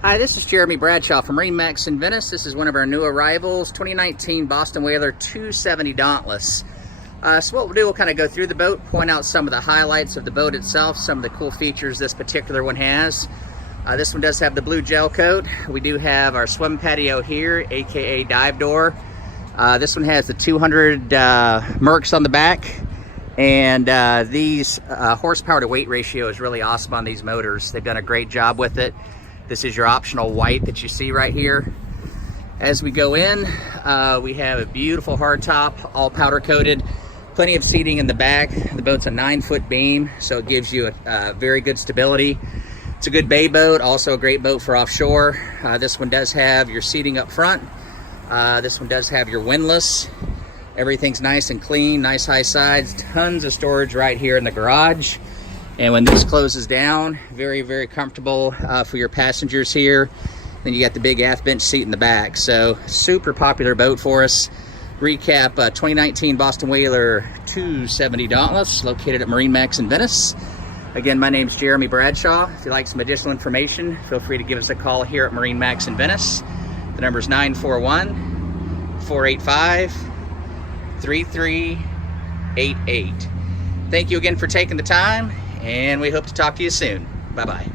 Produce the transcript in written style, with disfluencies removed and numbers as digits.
Hi, this is Jeremy Bradshaw from MarineMax in Venice. This is one of our new arrivals, 2019 Boston Whaler 270 Dauntless. So what we'll do, we'll kind of go through the boat, point out some of the highlights of the boat itself, some of the cool features this particular one has. This one does have the blue gel coat. We do have our swim patio here, aka dive door. This one has the 200 Mercs on the back, and these horsepower to weight ratio is really awesome on these motors. They've done a great job with it. This is your optional white that you see right here. As we go in, we have a beautiful hardtop, all powder coated, plenty of seating in the back. The boat's a 9-foot beam, so it gives you a very good stability. It's a good bay boat, also a great boat for offshore. This one does have your seating up front. This one does have your windlass. Everything's nice and clean, nice high sides, tons of storage right here in the garage. And when this closes down, very, very comfortable for your passengers here. Then you got the big aft bench seat in the back. So super popular boat for us. Recap, 2019 Boston Whaler 270 Dauntless, located at MarineMax in Venice. Again, my name's Jeremy Bradshaw. If you'd like some additional information, feel free to give us a call here at MarineMax in Venice. The number is 941-485-3388. Thank you again for taking the time, and we hope to talk to you soon. Bye-bye.